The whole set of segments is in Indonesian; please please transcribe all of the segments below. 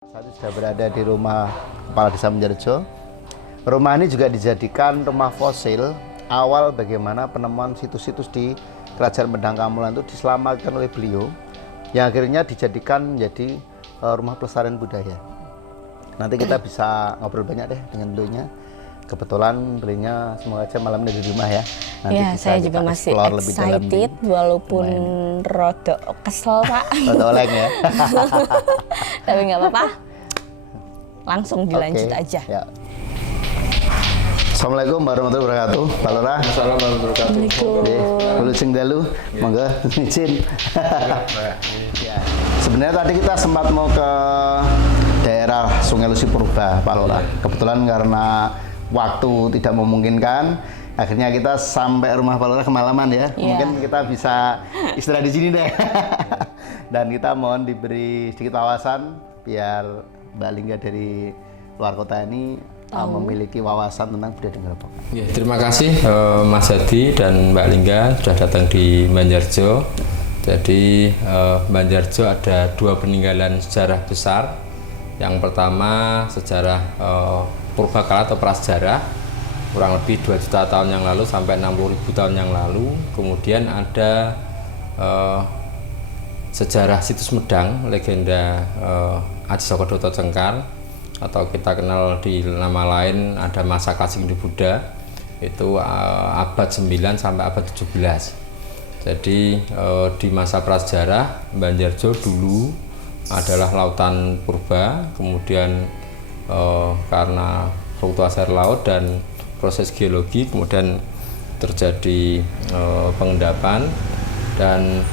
Saat ini sudah berada di rumah Kepala Desa Menjarjo. Rumah ini juga dijadikan rumah fosil awal bagaimana penemuan situs-situs di Kerajaan Medang Kamulan itu diselamatkan oleh beliau, yang akhirnya dijadikan menjadi rumah pelestarian budaya. Nanti kita bisa ngobrol banyak deh dengan beliaunya. Kebetulan beliaunya semoga aja malam ini di rumah ya. Nanti ya, saya juga masih excited walaupun rodok kesel Pak. Rodok oleng ya. Tapi nggak apa-apa. Langsung dilanjut aja. Ya. Assalamualaikum warahmatullahi wabarakatuh, Pak Lurah. Assalamualaikum warahmatullahi wabarakatuh. Kulo sing dalu, monggo izin. Sebenarnya tadi kita sempat mau ke daerah Sungai Lusi Purba, Pak Lurah. Kebetulan karena waktu tidak memungkinkan, akhirnya kita sampai rumah Pak Lurah kemalaman ya. Mungkin kita bisa istirahat di sini deh. Dan kita mohon diberi sedikit wawasan biar Mbak Lingga dari luar kota ini memiliki wawasan tentang budaya Denggerepok. Ya, terima kasih Mas Hadi dan Mbak Lingga sudah datang di Banjarjo. Jadi Banjarjo ada dua peninggalan sejarah besar. Yang pertama sejarah purbakala atau prasejarah, kurang lebih 2 juta tahun yang lalu sampai 60.000 tahun yang lalu. Kemudian ada sejarah situs Medang, legenda Aji Sokodoto Cengkar, atau kita kenal di nama lain ada masa Klasik Hindu-Buddha, itu abad 9 sampai abad 17. Jadi di masa prasejarah Banjarjo dulu adalah lautan purba, kemudian karena fluktuasi air laut dan proses geologi kemudian terjadi pengendapan, dan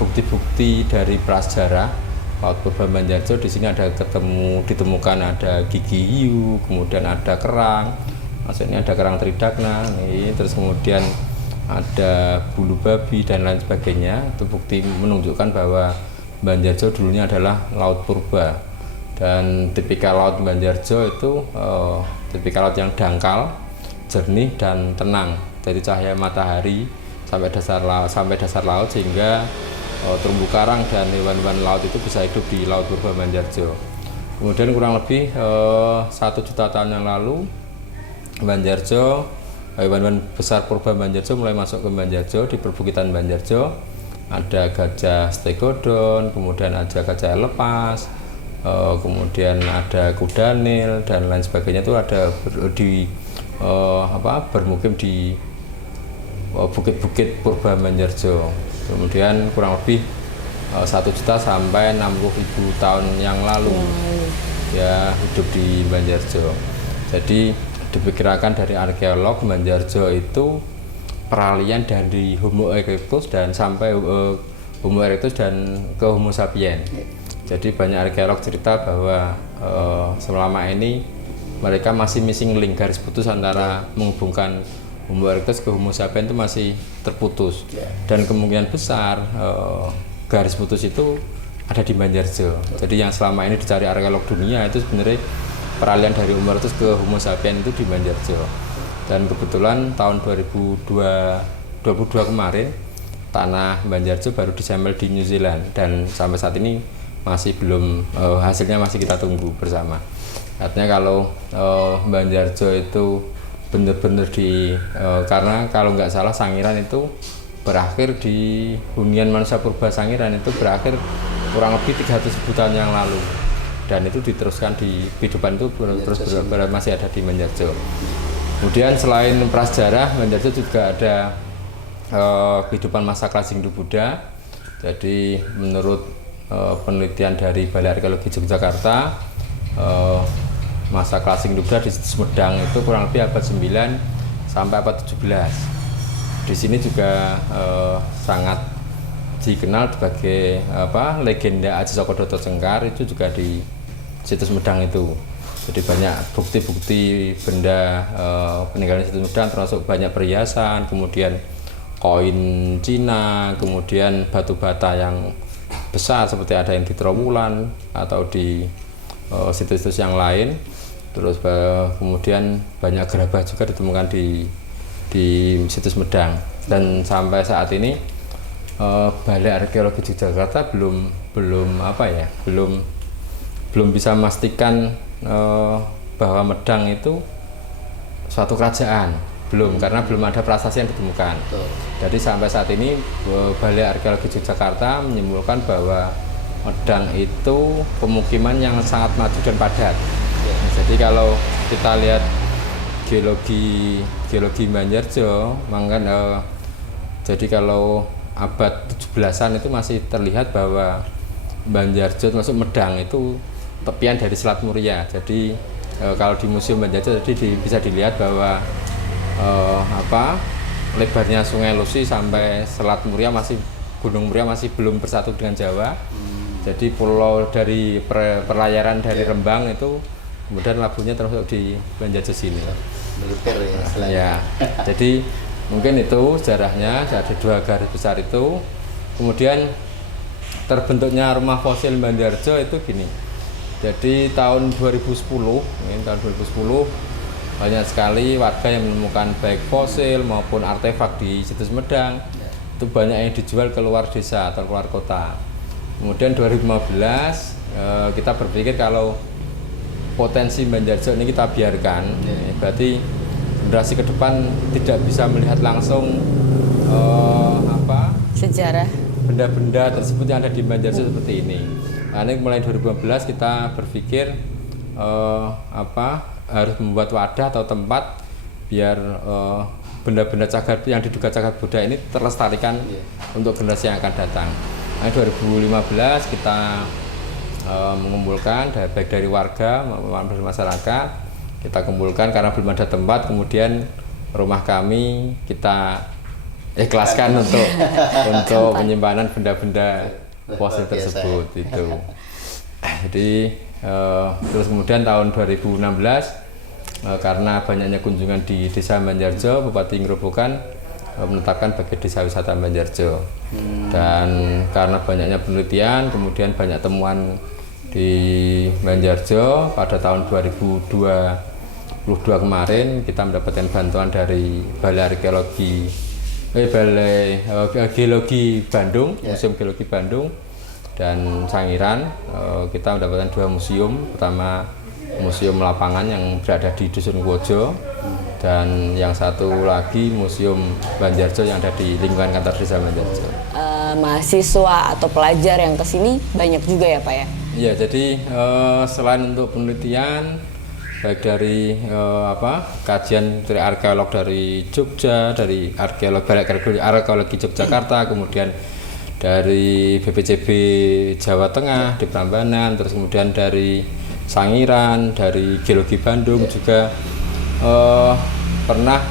bukti-bukti dari prasejarah laut purba Banjarjo di sini ada ditemukan ada gigi hiu, kemudian ada kerang, maksudnya ada kerang tridakna nih, terus kemudian ada bulu babi dan lain sebagainya. Itu bukti menunjukkan bahwa Banjarjo dulunya adalah laut purba, dan tipikal laut Banjarjo itu tipikal laut yang dangkal, jernih dan tenang dari cahaya matahari sampai dasar laut sehingga terumbu karang dan hewan-hewan laut itu bisa hidup di laut purba Banjarjo. Kemudian kurang lebih 1 juta tahun yang lalu Banjarjo, hewan-hewan besar purba Banjarjo mulai masuk ke Banjarjo. Di perbukitan Banjarjo ada gajah stegodon, kemudian ada gajah lepas, kemudian ada kuda nil dan lain sebagainya. Itu ada bermukim di bukit-bukit purba Banjarjo. Kemudian kurang lebih 1 juta sampai 60.000 tahun yang lalu ya hidup di Banjarjo. Jadi diperkirakan dari arkeolog Banjarjo itu peralihan dari Homo erectus dan sampai Homo erectus dan ke Homo sapiens. Jadi banyak arkeolog cerita bahwa selama ini mereka masih missing link, garis putus antara menghubungkan Homo erectus ke Homo sapiens itu masih terputus, dan kemungkinan besar garis putus itu ada di Banjarjo. Jadi yang selama ini dicari arkeolog dunia itu sebenarnya peralihan dari Homo erectus ke Homo sapiens itu di Banjarjo. Dan kebetulan tahun 2022 kemarin tanah Banjarjo baru disampel di New Zealand, dan sampai saat ini masih belum hasilnya masih kita tunggu bersama. Artinya kalau Banjarjo itu benar-benar karena kalau nggak salah Sangiran itu berakhir di hunian manusia purba Sangiran itu berakhir kurang lebih 300.000 tahun yang lalu, dan itu diteruskan di kehidupan itu terus masih ada di Banjarjo. Kemudian selain prasejarah, Banjarjo juga ada kehidupan masa Klasik Hindu-Buddha. Jadi menurut penelitian dari Balai Arkeologi Yogyakarta, masa Klasik Hindu-Buddha di situs Medang itu kurang lebih abad 9 sampai abad 17. Di sini juga sangat dikenal sebagai legenda Aji Sokodoto Cengkar, itu juga di situs Medang itu. Jadi banyak bukti-bukti benda peninggalan situs Medang, termasuk banyak perhiasan, kemudian koin Cina, kemudian batu bata yang besar seperti ada yang di Trowulan atau di situs-situs yang lain. Terus kemudian banyak gerabah juga ditemukan di situs Medang, dan sampai saat ini Balai Arkeologi Yogyakarta belum belum bisa memastikan bahwa Medang itu suatu kerajaan, belum, karena belum ada prasasti yang ditemukan. Jadi sampai saat ini Balai Arkeologi Yogyakarta menyimpulkan bahwa Medang itu pemukiman yang sangat maju dan padat. Nah, jadi kalau kita lihat geologi Banjarjo, jadi kalau abad 17-an itu masih terlihat bahwa Banjarjo masuk Medang itu tepian dari Selat Muria. Jadi kalau di Museum Banjarjo jadi bisa dilihat bahwa lebarnya Sungai Lusi sampai Selat Muria Gunung Muria masih belum bersatu dengan Jawa. Jadi pulau dari perlayaran dari Rembang itu kemudian labuhnya termasuk di Banjarjo sini. Melipir ya istilahnya. Ya, jadi mungkin itu sejarahnya, ada 2 garis besar itu. Kemudian terbentuknya rumah fosil Banjarjo itu gini. Jadi tahun 2010 banyak sekali warga yang menemukan baik fosil maupun artefak di situs Medang. Itu banyak yang dijual keluar desa atau keluar kota. Kemudian 2015 kita berpikir kalau potensi Banjarjo ini kita biarkan, berarti generasi ke depan tidak bisa melihat langsung Sejarah benda-benda tersebut yang ada di Banjarjo seperti ini. Nah, ini mulai 2015 kita berpikir harus membuat wadah atau tempat biar benda-benda cagar yang diduga cagar budaya ini terlestarikan untuk generasi yang akan datang. Nah, 2015 kita mengumpulkan baik dari warga maupun masyarakat, kita kumpulkan karena belum ada tempat, kemudian rumah kami kita ikhlaskan untuk penyimpanan benda-benda fosil tersebut itu. Jadi terus kemudian tahun 2016 karena banyaknya kunjungan di Desa Banjarjo, Bupati Grobogan menetapkan sebagai Desa Wisata Banjarjo. Dan karena banyaknya penelitian, kemudian banyak temuan di Banjarjo, pada tahun 2022 kemarin kita mendapatkan bantuan dari Balai Geologi Bandung, Museum Geologi Bandung dan Sangiran. Kita mendapatkan 2 museum, pertama museum lapangan yang berada di Dusun Wojo, dan yang satu lagi Museum Banjarjo yang ada di lingkungan kantor Desa Banjarjo. Mahasiswa atau pelajar yang kesini banyak juga ya Pak ya? Iya, jadi selain untuk penelitian, baik dari kajian dari arkeolog dari Jogja, dari Balai Arkeologi Yogyakarta, kemudian dari BPCB Jawa Tengah di Prambanan, terus kemudian dari Sangiran, dari Geologi Bandung juga pernah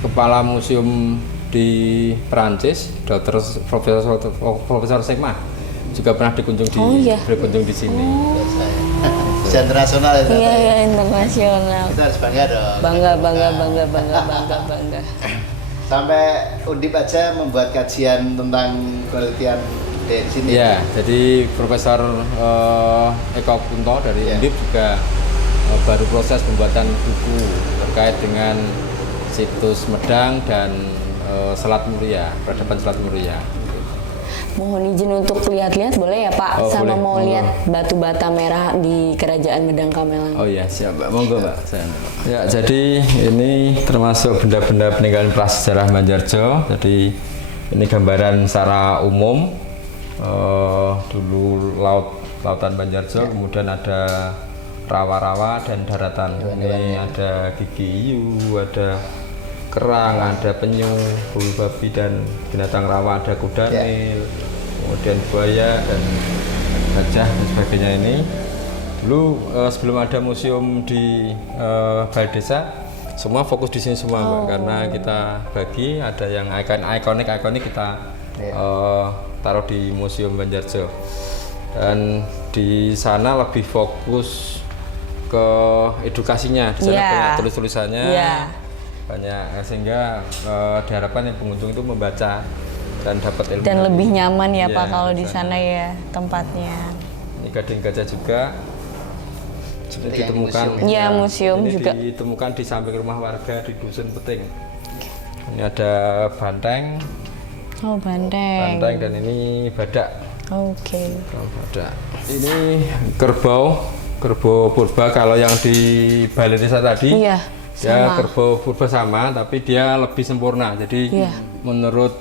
kepala museum di Perancis, Profesor Sekmah juga pernah berkunjung di sini. Bisa internasional itu. Iya, internasional. Kita harus bangga dong. Bangga. Sampai Undip aja membuat kajian tentang penelitian di sini. Ya, jadi Profesor Eko Kunto dari Undip juga baru proses pembuatan buku terkait dengan situs Medang dan Selat Muria, peradaban Selat Muria. Mohon izin untuk lihat-lihat boleh ya Pak? Sama boleh. mau lihat batu bata merah di Kerajaan Medang Kamelang. Oh iya, siap Mbak. Monggo Mbak. Ya, jadi ini termasuk benda-benda peninggalan prasejarah Banjarjo. Jadi ini gambaran secara umum dulu lautan Banjarjo, kemudian ada rawa-rawa dan daratan. Ini ada gigi hiu, ada kerang, ada penyu, bulu babi dan binatang rawa, ada kuda nil, kemudian buaya dan gajah dan sebagainya. Ini dulu sebelum ada museum di Balai Desa, semua fokus di sini semua Mbak, karena kita bagi ada yang ikonik kita taruh di Museum Banjarjo, dan di sana lebih fokus ke edukasinya. Di sana banyak tulis-tulisannya. Banyak, sehingga diharapkan yang pengunjung itu membaca dan dapat ilmu. Dan lebih nyaman ya Pak kalau di sana ya tempatnya. Ini gading gajah juga sudah ditemukan. Iya, museum ini juga. Ditemukan di samping rumah warga di Dusun Peting. Ini ada banteng. Oh, banteng. Dan ini badak. Oke. Ada. Ini kerbau purba. Kalau yang di Balai Desa tadi, Iya, ya sama. kerbau purba sama, tapi dia lebih sempurna. Jadi Iya. menurut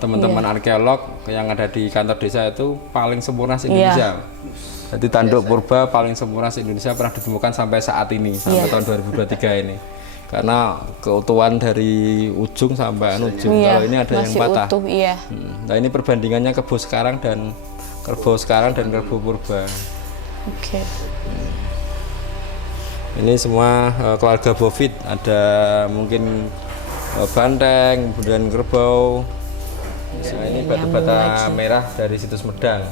teman-teman arkeolog yang ada di kantor desa itu paling sempurna Iya. se-Indonesia. Jadi tanduk purba paling sempurna se-Indonesia pernah ditemukan sampai saat ini, sampai Iya. tahun 2023 ini. Karena keutuhan dari ujung sampai ujung. Iya, Kalau ini ada yang masih patah. utuh, iya. Nah ini perbandingannya kerbau sekarang dan kerbau purba. Oke. Ini semua keluarga bofid, ada mungkin banteng, kemudian kerbau. Ya, ini batu-bata merah dari situs Medang.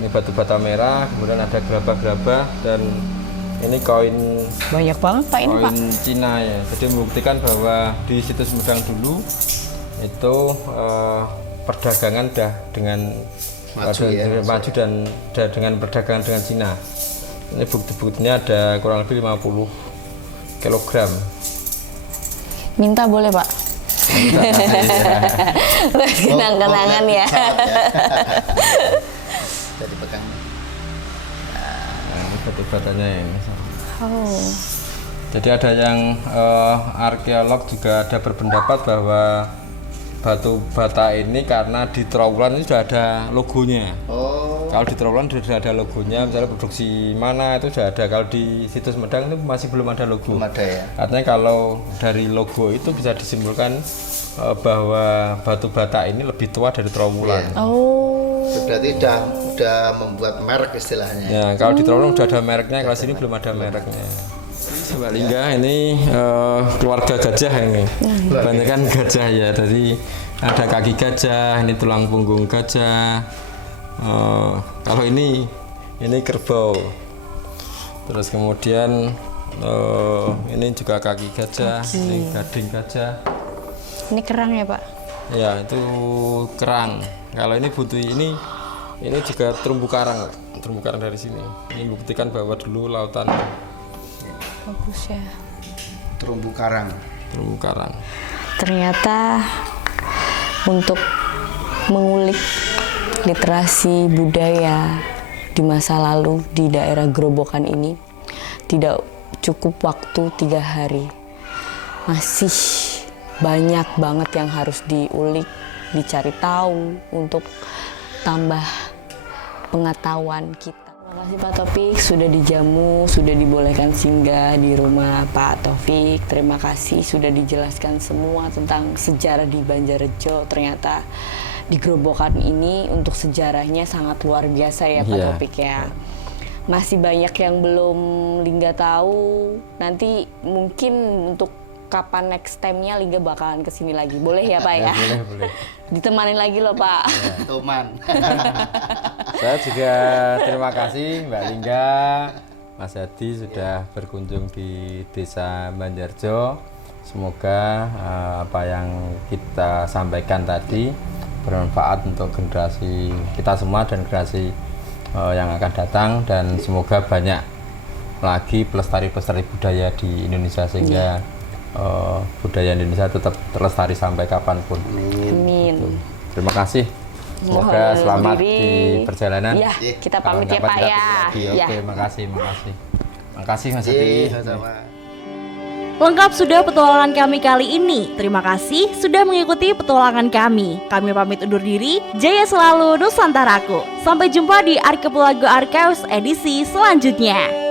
Ini batu-bata merah, kemudian ada gerabah-gerabah, dan ini koin Banyak banget Pak ini Pak. Cina ya. Jadi membuktikan bahwa di situs Medang dulu itu perdagangan dah dengan maju dan dengan perdagangan dengan Cina. Ini bukti-buktinya ada kurang lebih 50 kilogram. Minta boleh Pak? Kenang-kenangan ya. Jadi pegang. Nah, ini batu-batanya ini. Oh. Jadi ada yang arkeolog juga ada berpendapat bahwa batu bata ini karena di Trowulan ini sudah ada logonya. Oh. Kalau di Trowulan sudah ada logonya, misalnya produksi mana itu sudah ada. Kalau di situs Medang itu masih belum ada logo. Belum ada ya. Artinya kalau dari logo itu bisa disimpulkan bahwa batu bata ini lebih tua dari Trowulan. Oh. Berarti udah membuat merek istilahnya. Ya, kalau di Trowulan sudah ada mereknya, kalau sini belum ada mereknya. Mbak Lingga ini keluarga gajah ini. Kebanyakan gajah ya. Jadi ada kaki gajah, ini tulang punggung gajah. Kalau ini kerbau. Terus kemudian ini juga kaki gajah, ini gading gajah. Ini kerang ya Pak? Ya, itu kerang. Kalau ini butuh ini juga terumbu karang dari sini. Ini buktikan bahwa dulu lautan Bagus ya. Terumbu karang. Ternyata untuk mengulik literasi budaya di masa lalu di daerah Grobogan ini tidak cukup waktu 3 hari. Masih banyak banget yang harus diulik, dicari tahu untuk tambah pengetahuan kita. Terima kasih Pak Taufik sudah dijamu, sudah dibolehkan singgah di rumah Pak Taufik. Terima kasih sudah dijelaskan semua tentang sejarah di Banjarjo. Ternyata di Grobogan ini untuk sejarahnya sangat luar biasa ya Pak Taufik ya. Masih banyak yang belum Lingga tahu. Nanti mungkin untuk kapan next time-nya Lingga bakalan kesini lagi. Boleh ya Pak ya? boleh. Ditemanin lagi loh Pak. Ya, Toman. Saya juga terima kasih Mbak Lingga, Mas Hadi sudah berkunjung di Desa Banjarjo. Semoga apa yang kita sampaikan tadi bermanfaat untuk generasi kita semua dan generasi yang akan datang, dan semoga banyak lagi pelestari budaya di Indonesia sehingga budaya Indonesia tetap terlestari sampai kapanpun. Amin. Terima kasih. Semoga Mohon selamat diri. di perjalanan. Ya, kita pamit ya Pak ya. Ya. Oke, makasih. Makasih Mas Hadi. Sama-sama. Lengkap sudah petualangan kami kali ini. Terima kasih sudah mengikuti petualangan kami. Kami pamit undur diri. Jaya selalu Nusantaraku. Sampai jumpa di Archipelago Archives edisi selanjutnya.